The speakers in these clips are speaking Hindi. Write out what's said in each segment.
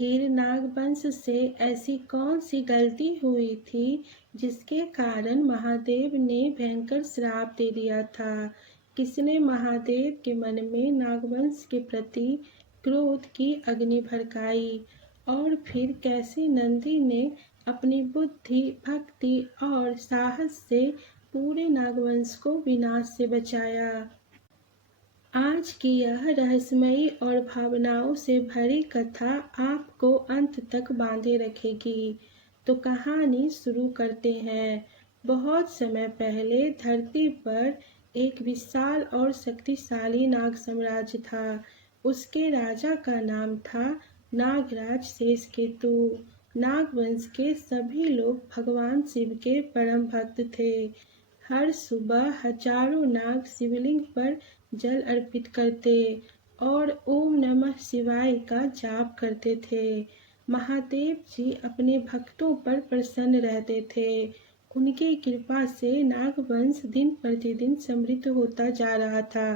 आखिर नागवंश से ऐसी कौन सी गलती हुई थी जिसके कारण महादेव ने भयंकर श्राप दे दिया था। किसने महादेव के मन में नागवंश के प्रति क्रोध की अग्नि भड़काई और फिर कैसे नंदी ने अपनी बुद्धि, भक्ति और साहस से पूरे नागवंश को विनाश से बचाया। आज की यह रहस्यमयी और भावनाओं से भरी कथा आपको अंत तक बांधे रखेगी। तो कहानी शुरू करते हैं। बहुत समय पहले धरती पर एक विशाल और शक्तिशाली नाग साम्राज्य था। उसके राजा का नाम था नागराज शेषकेतु। नागवंश के सभी लोग भगवान शिव के परम भक्त थे। हर सुबह हजारों नाग शिवलिंग पर जल अर्पित करते और ओम नमः शिवाय का जाप करते थे। महादेव जी अपने भक्तों पर प्रसन्न रहते थे। उनकी कृपा से नागवंश दिन प्रतिदिन समृद्ध होता जा रहा था।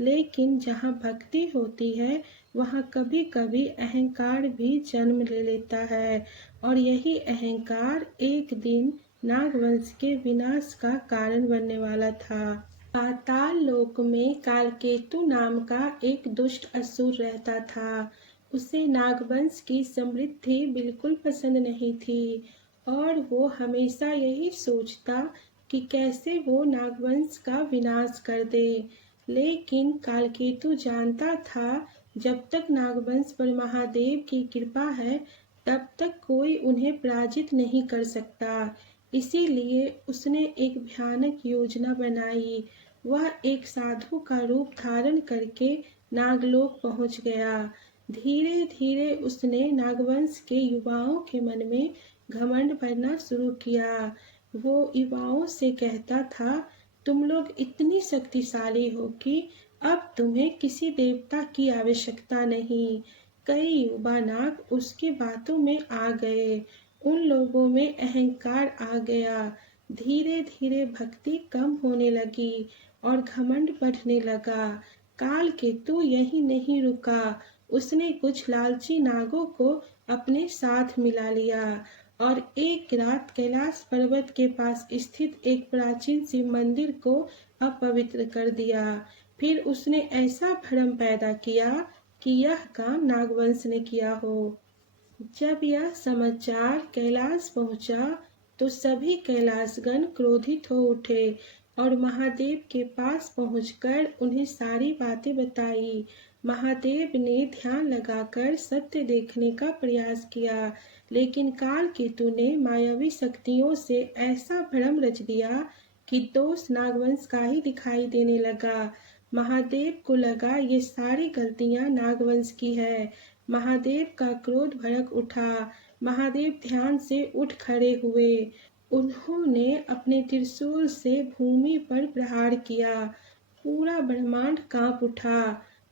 लेकिन जहाँ भक्ति होती है वहाँ कभी कभी अहंकार भी जन्म ले लेता है और यही अहंकार एक दिन नागवंश के विनाश का कारण बनने वाला था। पाताल लोक में कालकेतु नाम का एक दुष्ट असुर रहता था। उसे नागवंश की समृद्धि बिल्कुल पसंद नहीं थी और वो हमेशा यही सोचता कि कैसे वो नागवंश का विनाश कर दे। लेकिन कालकेतु जानता था जब तक नागवंश पर महादेव की कृपा है तब तक कोई उन्हें पराजित नहीं कर सकता। इसीलिए उसने एक भयानक योजना बनाई। वह एक साधु का रूप धारण करके नागलोक पहुंच गया। धीरे धीरे उसने नागवंश के युवाओं के मन में घमंड भरना शुरू किया। वो युवाओं से कहता था, तुम लोग इतनी शक्तिशाली हो कि अब तुम्हें किसी देवता की आवश्यकता नहीं। कई युवा नाग उसकी बातों में आ गए। उन लोगों में अहंकार आ गया। धीरे धीरे भक्ति कम होने लगी और घमंड बढ़ने लगा। कालकेतु यही नहीं रुका। उसने कुछ लालची नागों को अपने साथ मिला लिया और एक रात कैलाश पर्वत के पास स्थित एक प्राचीन शिव मंदिर को अपवित्र कर दिया। फिर उसने ऐसा भ्रम पैदा किया कि यह काम नागवंश ने किया हो। जब यह समाचार कैलाश पहुंचा तो सभी कैलाशगण क्रोधित हो उठे और महादेव के पास पहुंचकर उन्हें सारी बातें बताई। महादेव ने ध्यान लगाकर सत्य देखने का प्रयास किया, लेकिन कालकेतु ने मायावी शक्तियों से ऐसा भ्रम रच दिया कि दोष नागवंश का ही दिखाई देने लगा। महादेव को लगा ये सारी गलतियां नागवंश की है। महादेव का क्रोध भड़क उठा। महादेव ध्यान से उठ खड़े हुए। उन्होंने अपने त्रिशूल से भूमि पर प्रहार किया। पूरा ब्रह्मांड कांप उठा।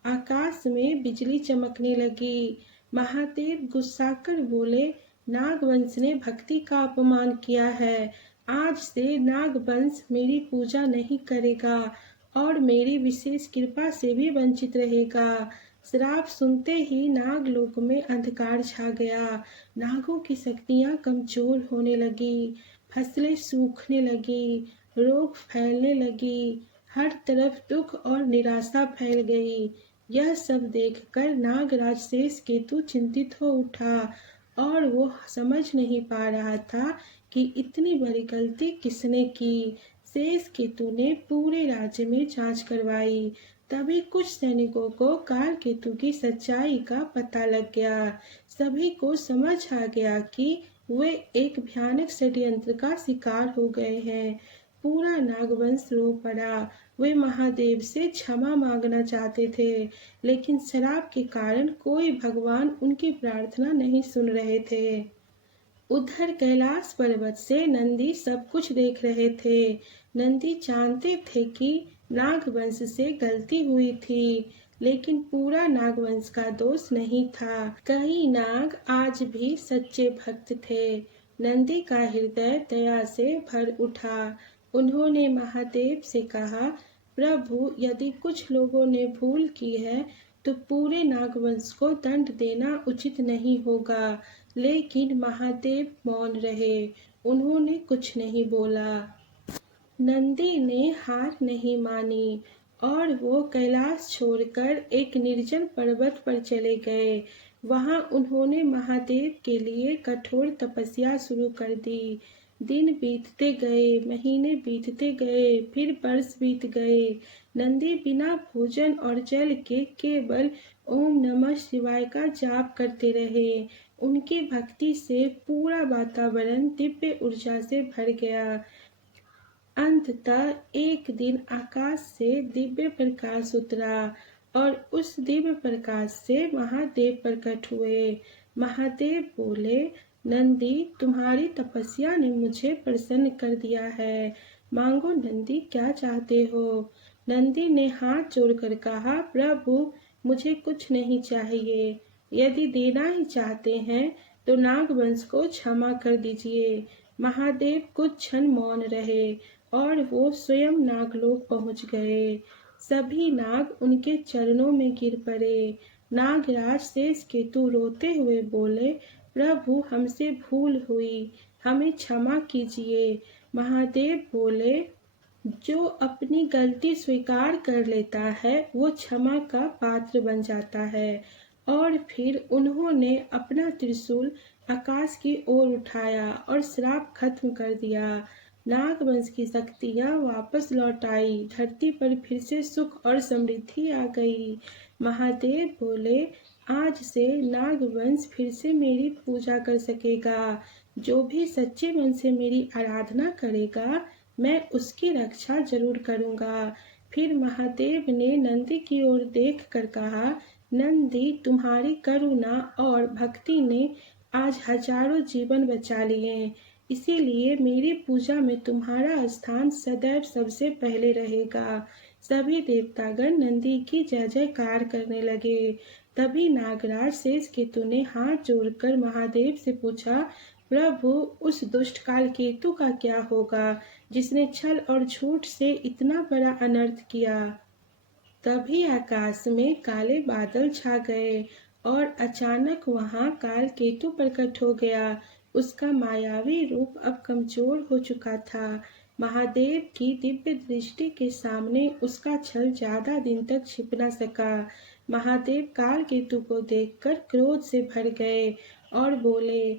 आकाश में बिजली चमकने लगी। महादेव गुस्सा कर बोले, नागवंश ने भक्ति का अपमान किया है। आज से नागवंश मेरी पूजा नहीं करेगा और मेरी विशेष कृपा से भी वंचित रहेगा। श्राप सुनते ही नागलोक में अंधकार छा गया। नागों की शक्तियां कमजोर होने लगी, फसलें सूखने लगी, रोग फैलने लगी, हर तरफ दुख और निराशा फैल गई। यह सब देखकर नागराज शेषकेतु चिंतित हो उठा और वो समझ नहीं पा रहा था कि इतनी बड़ी गलती किसने की। शेषकेतु ने पूरे राज्य में जांच करवाई। तभी कुछ सैनिकों को कालकेतु की सच्चाई का पता लग गया। सभी को समझ आ गया कि वे एक भयानक षड्यंत्र का शिकार हो गए हैं। पूरा नागवंश रो पड़ा। वे महादेव से क्षमा मांगना चाहते थे, लेकिन श्राप के कारण कोई भगवान उनकी प्रार्थना नहीं सुन रहे थे। उधर कैलाश पर्वत से नंदी सब कुछ देख रहे थे। नंदी जानते थे कि नागवंश से गलती हुई थी, लेकिन पूरा नागवंश का दोष नहीं था। कई नाग आज भी सच्चे भक्त थे। नंदी का हृदय दया से भर उठा। उन्होंने महादेव से कहा, प्रभु, यदि कुछ लोगों ने भूल की है तो पूरे नागवंश को दंड देना उचित नहीं होगा। लेकिन महादेव मौन रहे, उन्होंने कुछ नहीं बोला। नंदी ने हार नहीं मानी और वो कैलाश छोड़कर एक निर्जन पर्वत पर चले गए। वहां उन्होंने महादेव के लिए कठोर तपस्या शुरू कर दी। दिन बीतते गए, महीने बीतते गए, फिर वर्ष बीत गए। नंदी बिना भोजन और जल के केवल ओम नमः शिवाय का जाप करते रहे। उनकी भक्ति से पूरा वातावरण दिव्य ऊर्जा से भर गया। अंततः एक दिन आकाश से दिव्य प्रकाश उतरा और उस दिव्य प्रकाश से महादेव प्रकट हुए। महादेव बोले, नंदी, तुम्हारी तपस्या ने मुझे प्रसन्न कर दिया है। मांगो नंदी, क्या चाहते हो? नंदी ने हाथ जोड़कर कहा, प्रभु, मुझे कुछ नहीं चाहिए। यदि देना ही चाहते हैं तो नागवंश को क्षमा कर दीजिए। महादेव कुछ क्षण मौन रहे और वो स्वयं नागलोक पहुंच गए। सभी नाग उनके चरणों में गिर पड़े। नागराज शेषकेतु रोते हुए बोले, प्रभु, हमसे भूल हुई, हमें क्षमा कीजिए। महादेव बोले, जो अपनी गलती स्वीकार कर लेता है वो क्षमा का पात्र बन जाता है। और फिर उन्होंने अपना त्रिशूल आकाश की ओर उठाया और श्राप खत्म कर दिया। नागवंश की शक्तियां वापस लौट आई। धरती पर फिर से सुख और समृद्धि आ गई। महादेव बोले, आज से नागवंश फिर से मेरी पूजा कर सकेगा। जो भी सच्चे मन से मेरी आराधना करेगा, मैं उसकी रक्षा जरूर करूंगा। फिर महादेव ने नंदी की ओर देख कर कहा, नंदी, तुम्हारी करुणा और भक्ति ने आज हजारों जीवन बचा लिए। इसीलिए मेरी पूजा में तुम्हारा स्थान सदैव सबसे पहले रहेगा। सभी देवतागण नंदी की जय जयकार करने लगे। तभी नागराज शेषकेतु ने हाथ जोड़कर महादेव से पूछा, प्रभु, उस दुष्ट काल केतु का क्या होगा जिसने छल और झूठ से इतना बड़ा अनर्थ किया? तभी आकाश में काले बादल छा गए और अचानक वहां काल केतु प्रकट हो गया। उसका मायावी रूप अब कमजोर हो चुका था। महादेव की दिव्य दृष्टि के सामने उसका छल ज्यादा दिन तक छिप न सका। महादेव काल केतु को देखकर क्रोध से भर गए और बोले,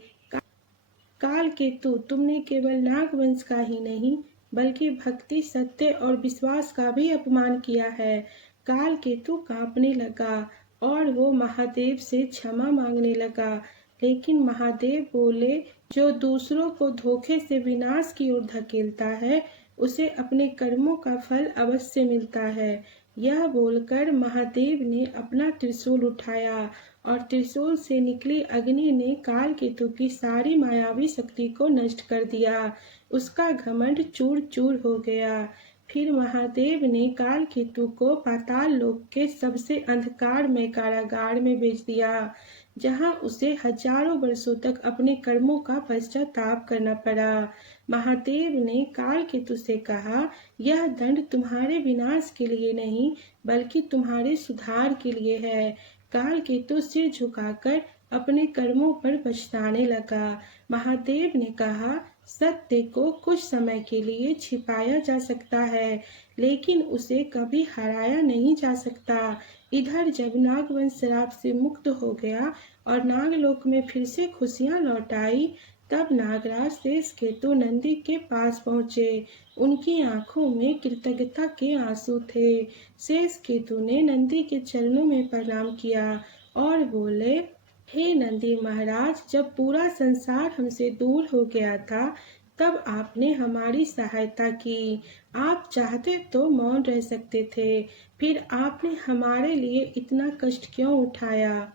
काल केतु, तुमने केवल नागवंश का ही नहीं बल्कि भक्ति, सत्य और विश्वास का भी अपमान किया है। काल केतु कांपने लगा और वो महादेव से क्षमा मांगने लगा। लेकिन महादेव बोले, जो दूसरों को धोखे से विनाश की ओर धकेलता है उसे अपने कर्मों का फल अवश्य मिलता है। यह बोलकर महादेव ने अपना त्रिशूल उठाया और त्रिशूल से निकली अग्नि ने काल केतु की सारी मायावी शक्ति को नष्ट कर दिया। उसका घमंड चूर चूर हो गया। फिर महादेव ने काल केतु को पाताल लोक के सबसे अंधकारमय कारागार में भेज दिया, जहां उसे हजारों वर्षों तक अपने कर्मों का पश्चाताप करना पड़ा। महादेव ने काल केतु से कहा, यह दंड तुम्हारे विनाश के लिए नहीं बल्कि तुम्हारे सुधार के लिए है। काल केतु सिर झुकाकर अपने कर्मों पर पछताने लगा। महादेव ने कहा, सत्य को कुछ समय के लिए छिपाया जा सकता है लेकिन उसे कभी हराया नहीं जा सकता। इधर जब नागवंश श्राप से मुक्त हो गया और नागलोक में फिर से खुशियां लौट आई, तब नागराज शेषकेतु नंदी के पास पहुंचे। उनकी आंखों में कृतज्ञता के आंसू थे। शेषकेतु ने नंदी के चरणों में प्रणाम किया और बोले, हे नंदी महाराज, जब पूरा संसार हमसे दूर हो गया था तब आपने हमारी सहायता की। आप चाहते तो मौन रह सकते थे, फिर आपने हमारे लिए इतना कष्ट क्यों उठाया?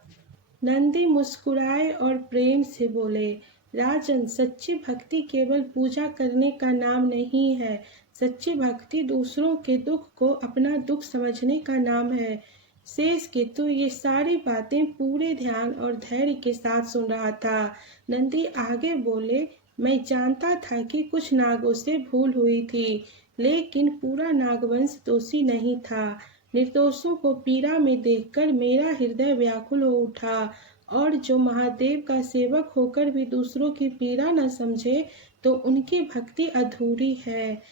नंदी मुस्कुराए और प्रेम से बोले, राजन, सच्ची भक्ति केवल पूजा करने का नाम नहीं है। सच्ची भक्ति दूसरों के दुख को अपना दुख समझने का नाम है। शेषकेतु ये सारी बातें पूरे ध्यान और धैर्य के साथ सुन रहा था। नंदी आगे बोले, मैं जानता था कि कुछ नागों से भूल हुई थी, लेकिन पूरा नागवंश दोषी नहीं था। निर्दोषों को पीड़ा में देखकर मेरा हृदय व्याकुल हो उठा। और जो महादेव का सेवक होकर भी दूसरों की पीड़ा न समझे तो उनकी भक्ति अधूरी है।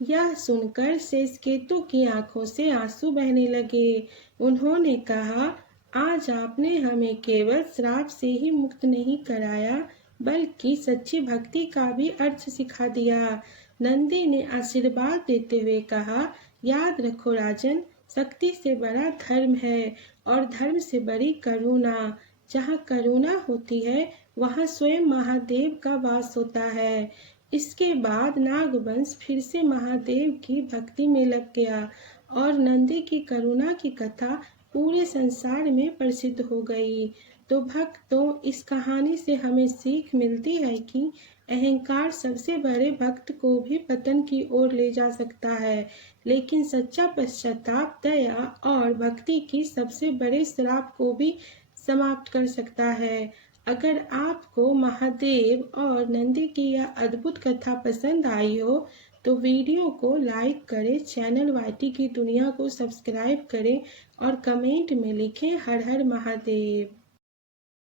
यह सुनकर शेषकेतु की आंखों से आंसू बहने लगे। उन्होंने कहा, आज आपने हमें केवल श्राप से ही मुक्त नहीं कराया बल्कि सच्ची भक्ति का भी अर्थ सिखा दिया। नंदी ने आशीर्वाद देते हुए कहा, याद रखो राजन, शक्ति से बड़ा धर्म है और धर्म से बड़ी करुणा। जहाँ करुणा होती है वहाँ स्वयं महादेव का वास होता है। इसके बाद नागवंश फिर से महादेव की भक्ति में लग गया और नंदी की करुणा की कथा पूरे संसार में प्रसिद्ध हो गई। तो भक्तों, इस कहानी से हमें सीख मिलती है कि अहंकार सबसे बड़े भक्त को भी पतन की ओर ले जा सकता है, लेकिन सच्चा पश्चाताप, दया और भक्ति की सबसे बड़े श्राप को भी समाप्त कर सकता है। अगर आपको महादेव और नंदी की यह अद्भुत कथा पसंद आई हो तो वीडियो को लाइक करें, चैनल वाईटी की दुनिया को सब्सक्राइब करें और कमेंट में लिखें हर हर महादेव।